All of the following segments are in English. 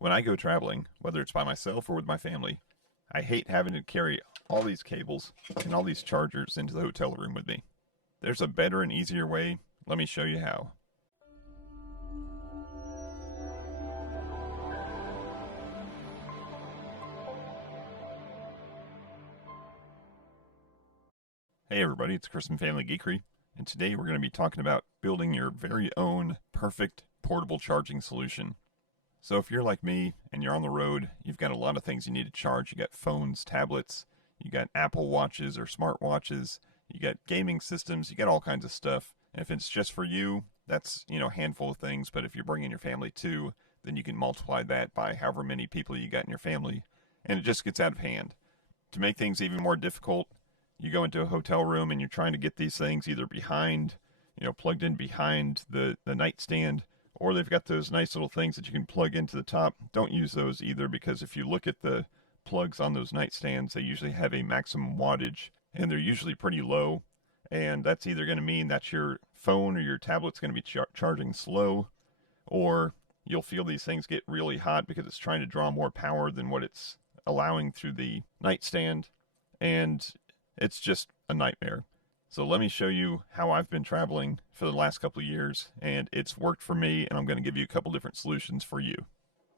When I go traveling, whether it's by myself or with my family, I hate having to carry all these cables and all these chargers into the hotel room with me. There's a better and easier way. Let me show you how. Hey everybody, it's Chris from Family Geekery, and today we're going to be talking about building your very own perfect portable charging solution. So if you're like me and you're on the road, you've got a lot of things you need to charge. You got phones, tablets, you got Apple Watches or smartwatches, you got gaming systems, you got all kinds of stuff. And if it's just for you, that's, a handful of things. But if you're bringing your family too, then you can multiply that by however many people you got in your family, and it just gets out of hand. To make things even more difficult, you go into a hotel room and you're trying to get these things either behind, plugged in behind the nightstand, or they've got those nice little things that you can plug into the top. Don't use those either, because if you look at the plugs on those nightstands, they usually have a maximum wattage and they're usually pretty low. And that's either going to mean that your phone or your tablet's going to be charging slow, or you'll feel these things get really hot because it's trying to draw more power than what it's allowing through the nightstand. And it's just a nightmare. So let me show you how I've been traveling for the last couple of years, and it's worked for me, and I'm going to give you a couple different solutions for you.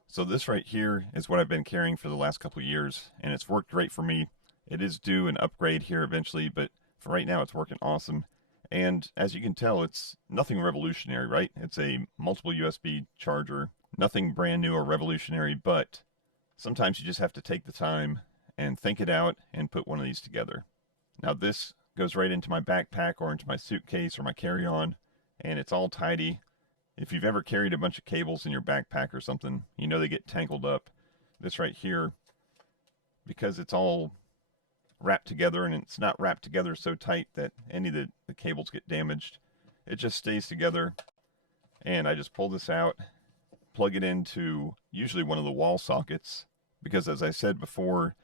So this right here is what I've been carrying for the last couple of years, and it's worked great for me. It is due an upgrade here eventually, but for right now it's working awesome. And as you can tell, it's nothing revolutionary, right? It's a multiple USB charger, nothing brand new or revolutionary, but sometimes you just have to take the time and think it out and put one of these together. Now this goes right into my backpack or into my suitcase or my carry-on, and it's all tidy. If you've ever carried a bunch of cables in your backpack or something, they get tangled up. This right here, because it's all wrapped together, and it's not wrapped together so tight that any of the cables get damaged, it just stays together. And I just pull this out, plug it into usually one of the wall sockets, because as I said before,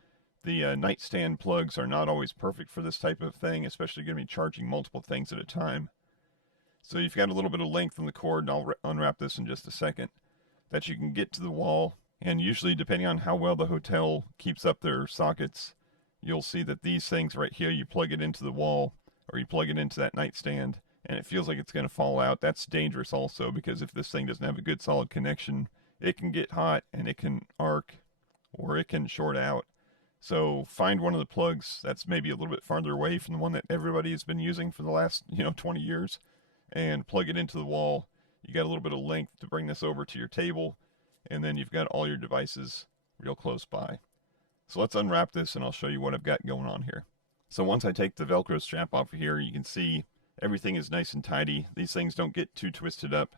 the nightstand plugs are not always perfect for this type of thing, especially going to be charging multiple things at a time. So you've got a little bit of length in the cord, and I'll unwrap this in just a second, that you can get to the wall. And usually, depending on how well the hotel keeps up their sockets, you'll see that these things right here, you plug it into the wall or you plug it into that nightstand, and it feels like it's going to fall out. That's dangerous also, because if this thing doesn't have a good solid connection, it can get hot and it can arc or it can short out. So find one of the plugs that's maybe a little bit farther away from the one that everybody has been using for the last 20 years, and plug it into the wall. You got a little bit of length to bring this over to your table, and then you've got all your devices real close by. So let's unwrap this and I'll show you what I've got going on here. So once I take the Velcro strap off of here, you can see everything is nice and tidy. These things don't get too twisted up.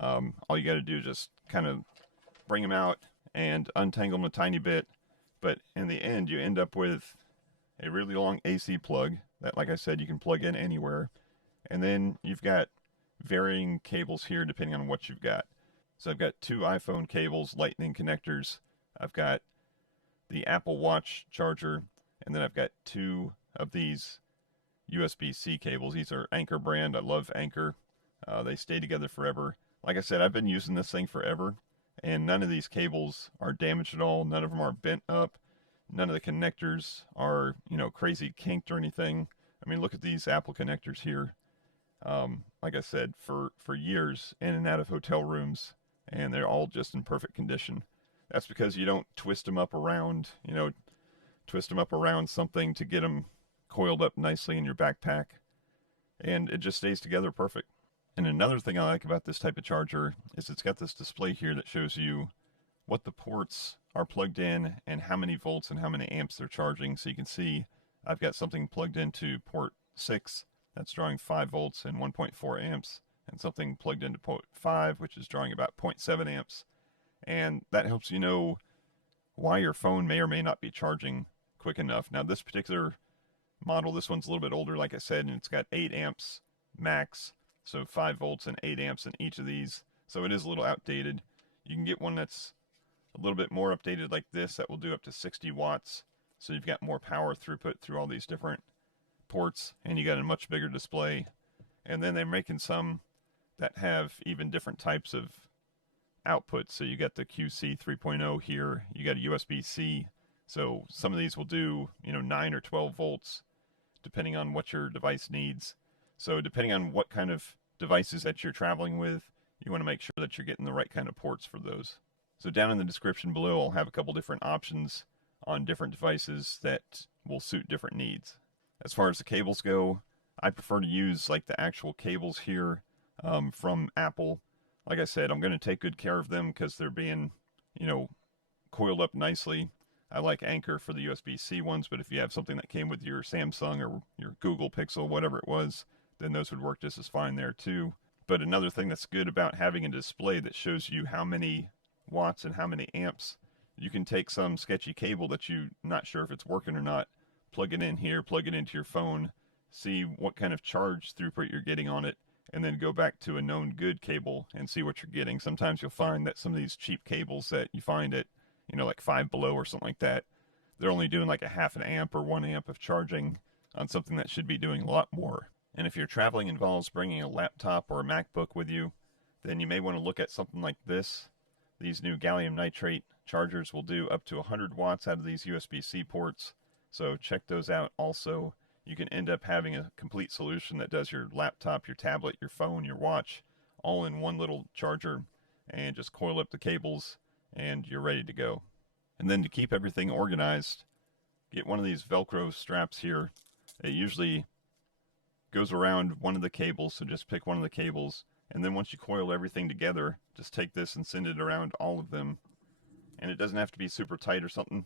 All you got to do is just kind of bring them out and untangle them a tiny bit. But in the end, you end up with a really long AC plug that, like I said, you can plug in anywhere. And then you've got varying cables here depending on what you've got. So I've got 2 iPhone cables, lightning connectors. I've got the Apple Watch charger, and then I've got 2 of these USB-C cables. These are Anker brand. I love Anker. They stay together forever. Like I said, I've been using this thing forever, and none of these cables are damaged at all. None of them are bent up. None of the connectors are, crazy kinked or anything. I mean, look at these Apple connectors here. Like I said, for years, in and out of hotel rooms, and they're all just in perfect condition. That's because you don't twist them up around, something to get them coiled up nicely in your backpack, and it just stays together perfect. And another thing I like about this type of charger is it's got this display here that shows you what the ports are plugged in and how many volts and how many amps they're charging. So you can see I've got something plugged into port 6 that's drawing 5 volts and 1.4 amps, and something plugged into port 5 which is drawing about 0.7 amps. And that helps you know why your phone may or may not be charging quick enough. Now this particular model, this one's a little bit older, like I said, and it's got 8 amps max, so 5 volts and 8 amps in each of these, so it is a little outdated. You can get one that's a little bit more updated like this that will do up to 60 watts, so you've got more power throughput through all these different ports, and you got a much bigger display. And then they're making some that have even different types of outputs. So you got the QC 3.0 here, you got a USB-C. So some of these will do, 9 or 12 volts, depending on what your device needs. So depending on what kind of devices that you're traveling with, you want to make sure that you're getting the right kind of ports for those. So down in the description below, I'll have a couple different options on different devices that will suit different needs. As far as the cables go, I prefer to use like the actual cables here from Apple. Like I said, I'm going to take good care of them because they're being, coiled up nicely. I like Anchor for the USB-C ones, but if you have something that came with your Samsung or your Google Pixel, whatever it was, then those would work just as fine there too. But another thing that's good about having a display that shows you how many watts and how many amps, you can take some sketchy cable that you're not sure if it's working or not, plug it in here, plug it into your phone, see what kind of charge throughput you're getting on it, and then go back to a known good cable and see what you're getting. Sometimes you'll find that some of these cheap cables that you find at, like Five Below or something like that, they're only doing like a half an amp or 1 amp of charging on something that should be doing a lot more. And if your traveling involves bringing a laptop or a MacBook with you, then you may want to look at something like this. These new gallium nitrate chargers will do up to 100 watts out of these USB-C ports, so check those out also. You can end up having a complete solution that does your laptop, your tablet, your phone, your watch, all in one little charger, and just coil up the cables, and you're ready to go. And then to keep everything organized, get one of these Velcro straps here. It usually goes around one of the cables, so just pick one of the cables, and then once you coil everything together, just take this and send it around all of them. And it doesn't have to be super tight or something.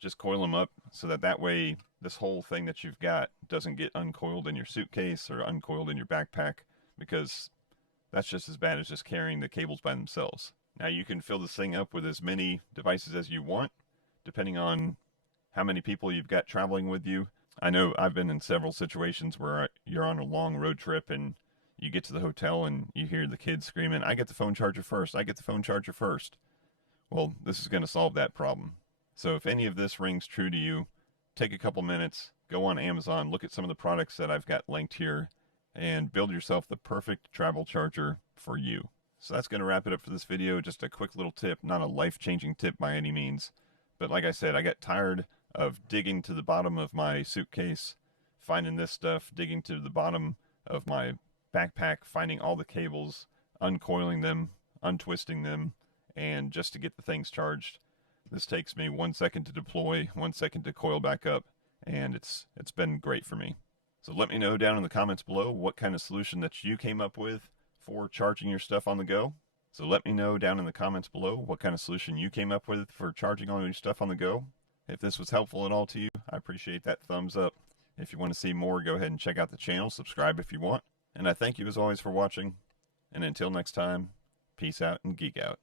Just coil them up so that way this whole thing that you've got doesn't get uncoiled in your suitcase or uncoiled in your backpack, because that's just as bad as just carrying the cables by themselves. Now you can fill this thing up with as many devices as you want, depending on how many people you've got traveling with you. I know I've been in several situations where you're on a long road trip and you get to the hotel and you hear the kids screaming, "I get the phone charger first, I get the phone charger first." Well, this is going to solve that problem. So if any of this rings true to you, take a couple minutes, go on Amazon, look at some of the products that I've got linked here, and build yourself the perfect travel charger for you. So that's going to wrap it up for this video. Just a quick little tip, not a life-changing tip by any means. But like I said, I got tired of digging to the bottom of my suitcase, finding this stuff, digging to the bottom of my backpack, finding all the cables, uncoiling them, untwisting them, and just to get the things charged. This takes me 1 second to deploy, 1 second to coil back up, and it's been great for me. So let me know down in the comments below what kind of solution that you came up with for charging your stuff on the go. So let me know down in the comments below what kind of solution you came up with for charging all your stuff on the go. If this was helpful at all to you, I appreciate that thumbs up. If you want to see more, go ahead and check out the channel, subscribe if you want. And I thank you as always for watching. And until next time, peace out and geek out.